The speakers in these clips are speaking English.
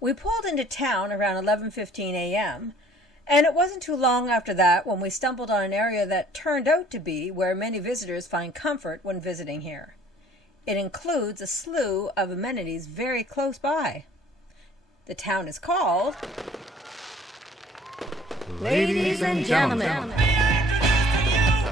We pulled into town around 11:15 a.m., and it wasn't too long after that when we stumbled on an area that turned out to be where many visitors find comfort when visiting here. It includes a slew of amenities very close by. The town is called... Ladies and gentlemen,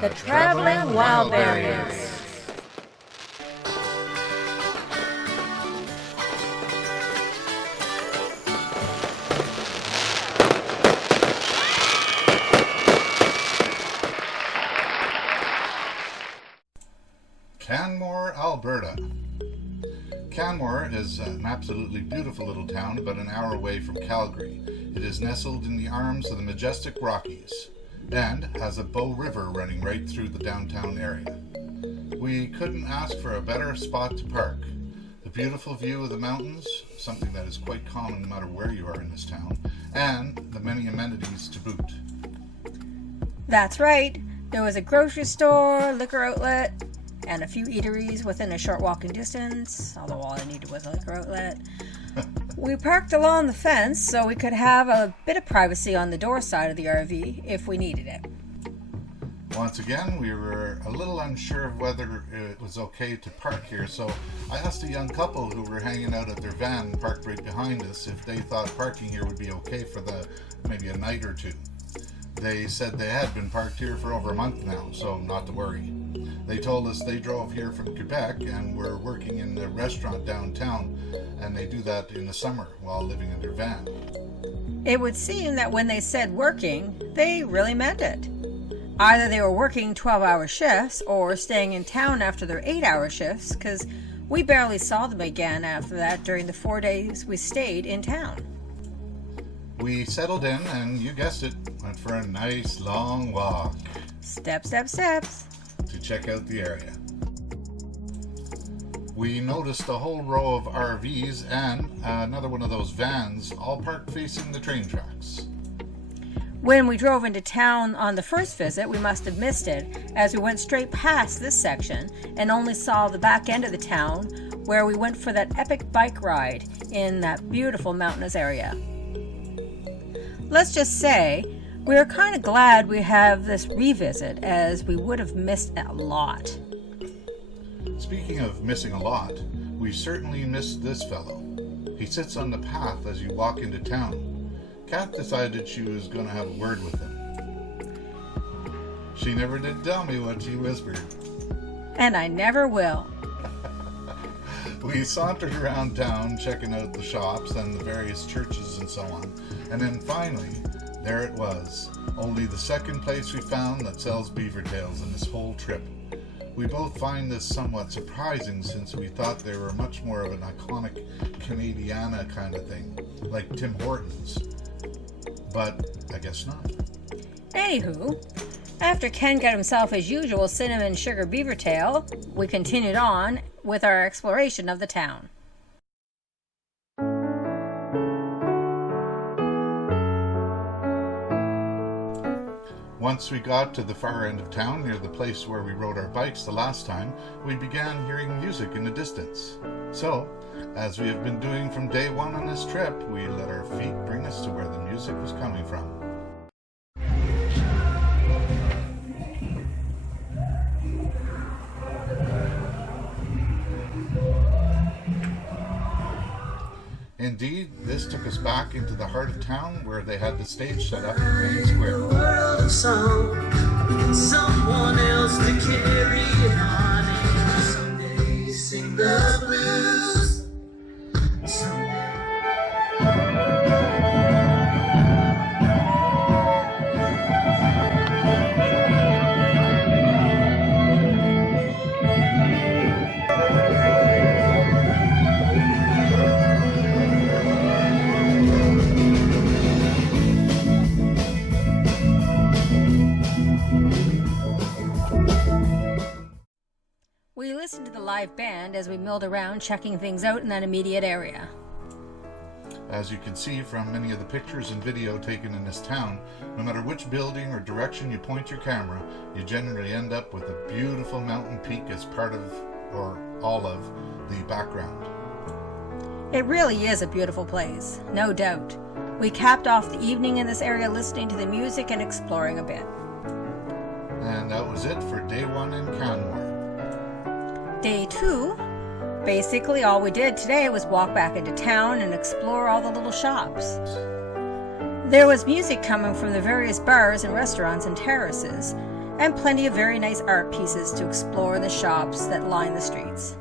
the Traveling Wildberries. Canmore, Alberta. Canmore is an absolutely beautiful little town about an hour away from Calgary. It is nestled in the arms of the majestic Rockies and has a Bow River running right through the downtown area. We couldn't ask for a better spot to park. The beautiful view of the mountains, something that is quite common no matter where you are in this town, and the many amenities to boot. That's right. There was a grocery store, liquor outlet, and a few eateries within a short walking distance, although all I needed was a liquor outlet. We parked along the fence so we could have a bit of privacy on the door side of the RV if we needed it. Once again, we were a little unsure of whether it was okay to park here, so I asked a young couple who were hanging out at their van parked right behind us if they thought parking here would be okay for maybe a night or two. They said they had been parked here for over a month now, so not to worry. They told us they drove here from Quebec and were working in a restaurant downtown, and they do that in the summer while living in their van. It would seem that when they said working, they really meant it. Either they were working 12-hour shifts or staying in town after their 8-hour shifts, because we barely saw them again after that during the 4 days we stayed in town. We settled in and, you guessed it, went for a nice long walk. Steps, steps, steps. To check out the area. We noticed a whole row of RVs and another one of those vans all parked facing the train tracks. When we drove into town on the first visit, we must have missed it, as we went straight past this section and only saw the back end of the town where we went for that epic bike ride in that beautiful mountainous area. Let's just say we are kind of glad we have this revisit, as we would have missed a lot. Speaking of missing a lot, we certainly missed this fellow. He sits on the path as you walk into town. Kat decided she was going to have a word with him. She never did tell me what she whispered. And I never will. We sauntered around town checking out the shops and the various churches and so on, and then finally, there it was, only the second place we found that sells beaver tails in this whole trip. We both find this somewhat surprising since we thought they were much more of an iconic Canadiana kind of thing, like Tim Hortons. But I guess not. Anywho, after Ken got himself his usual cinnamon sugar beaver tail, we continued on with our exploration of the town. Once we got to the far end of town, near the place where we rode our bikes the last time, we began hearing music in the distance. So, as we have been doing from day one on this trip, we let our feet bring us to where the music was coming from. Indeed, this took us back into the heart of town where they had the stage set up in the main square. Someone else to carry it on and someday sing the blues. We listened to the live band as we milled around checking things out in that immediate area. As you can see from many of the pictures and video taken in this town, no matter which building or direction you point your camera, you generally end up with a beautiful mountain peak as part of, or all of, the background. It really is a beautiful place, no doubt. We capped off the evening in this area listening to the music and exploring a bit. And that was it for day 1 in Canmore. Day 2, basically all we did today was walk back into town and explore all the little shops. There was music coming from the various bars and restaurants and terraces, and plenty of very nice art pieces to explore in the shops that line the streets.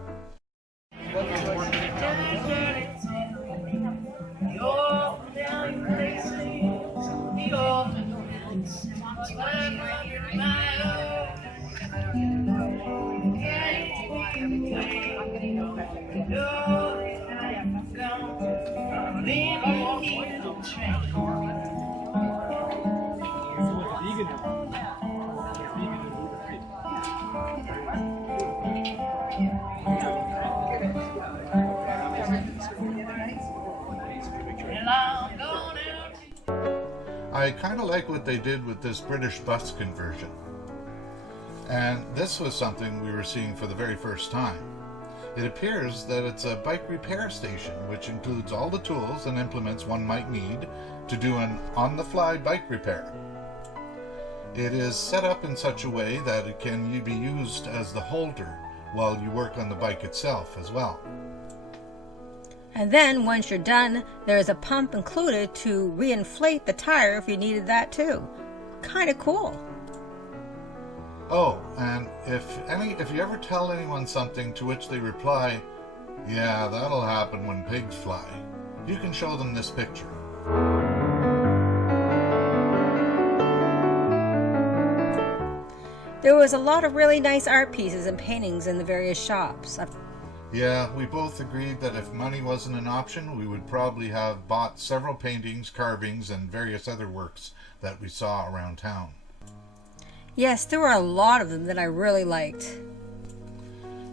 I kind of like what they did with this British bus conversion. And this was something we were seeing for the very first time. It appears that it's a bike repair station, which includes all the tools and implements one might need to do an on-the-fly bike repair. It is set up in such a way that it can be used as the holder while you work on the bike itself as well. And then, once you're done, there is a pump included to reinflate the tire if you needed that too. Kind of cool. Oh, and if you ever tell anyone something to which they reply, "Yeah, that'll happen when pigs fly," you can show them this picture. There was a lot of really nice art pieces and paintings in the various shops. Yeah, we both agreed that if money wasn't an option, we would probably have bought several paintings, carvings, and various other works that we saw around town. Yes, there were a lot of them that I really liked.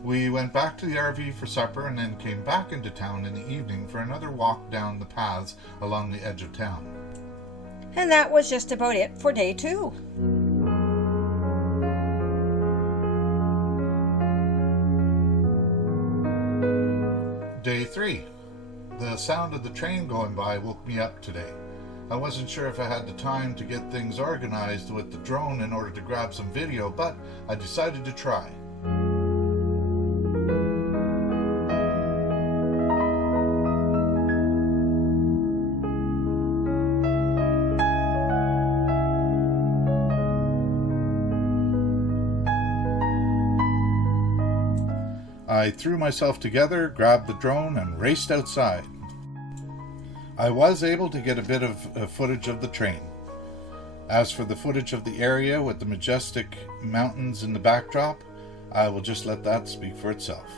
We went back to the RV for supper and then came back into town in the evening for another walk down the paths along the edge of town. And that was just about it for day 2. Day 3. The sound of the train going by woke me up today. I wasn't sure if I had the time to get things organized with the drone in order to grab some video, but I decided to try. I threw myself together, grabbed the drone, and raced outside. I was able to get a bit of footage of the train. As for the footage of the area with the majestic mountains in the backdrop, I will just let that speak for itself.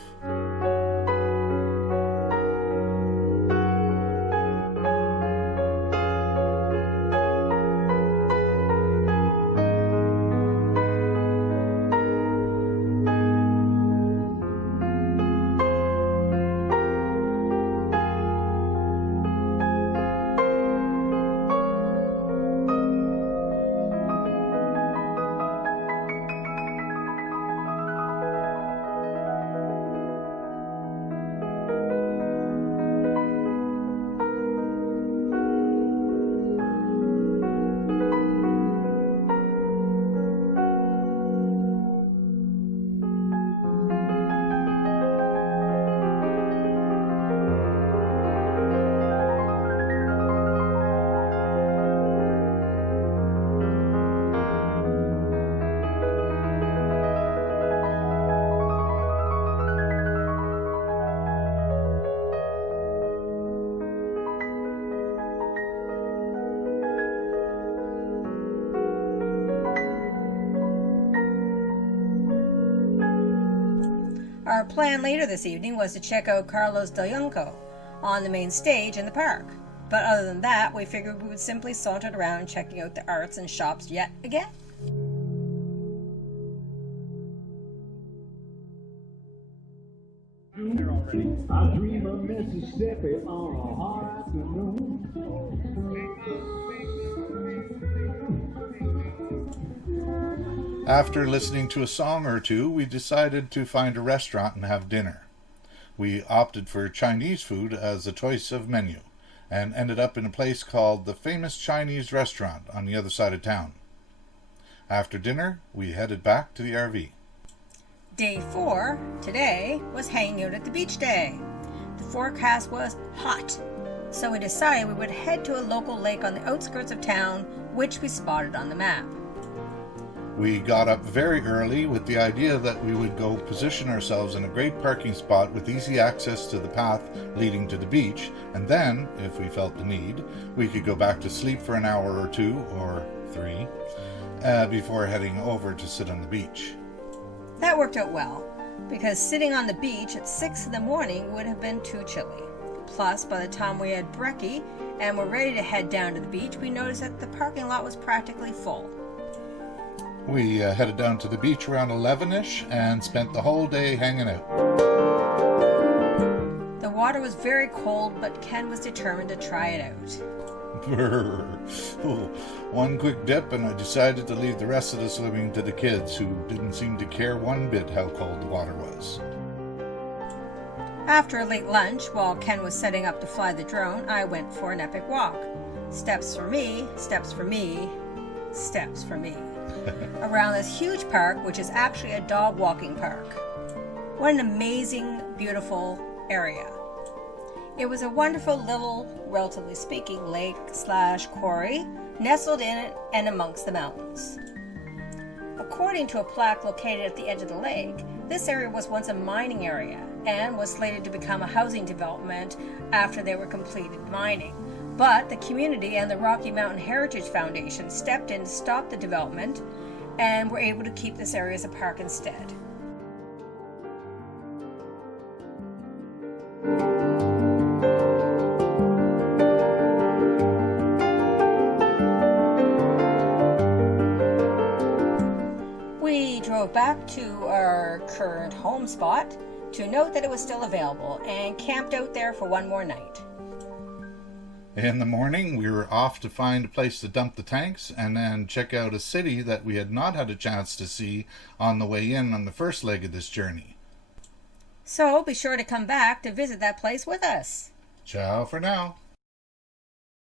Our plan later this evening was to check out Carlos Del Junco on the main stage in the park. But other than that, we figured we would simply saunter around checking out the arts and shops yet again. I dream of Mississippi on a hot afternoon. After listening to a song or two, we decided to find a restaurant and have dinner. We opted for Chinese food as a choice of menu, and ended up in a place called the Famous Chinese Restaurant on the other side of town. After dinner, we headed back to the RV. Day 4, today, was hanging out at the beach day. The forecast was hot, so we decided we would head to a local lake on the outskirts of town, which we spotted on the map. We got up very early with the idea that we would go position ourselves in a great parking spot with easy access to the path leading to the beach, and then, if we felt the need, we could go back to sleep for an hour or 2 or 3 before heading over to sit on the beach. That worked out well, because sitting on the beach at 6 in the morning would have been too chilly. Plus, by the time we had brekkie and were ready to head down to the beach, we noticed that the parking lot was practically full. We headed down to the beach around 11ish and spent the whole day hanging out. The water was very cold, but Ken was determined to try it out. One quick dip and I decided to leave the rest of the swimming to the kids, who didn't seem to care one bit how cold the water was. After a late lunch, while Ken was setting up to fly the drone, I went for an epic walk. Steps for me, steps for me, steps for me. Around this huge park, which is actually a dog walking park. What an amazing, beautiful area. It was a wonderful little, relatively speaking, lake/quarry, nestled in it and amongst the mountains. According to a plaque located at the edge of the lake, this area was once a mining area and was slated to become a housing development after they were completed mining. But the community and the Rocky Mountain Heritage Foundation stepped in to stop the development and were able to keep this area as a park instead. We drove back to our current home spot to note that it was still available and camped out there for one more night. In the morning, we were off to find a place to dump the tanks and then check out a city that we had not had a chance to see on the way in on the first leg of this journey. So be sure to come back to visit that place with us. Ciao for now.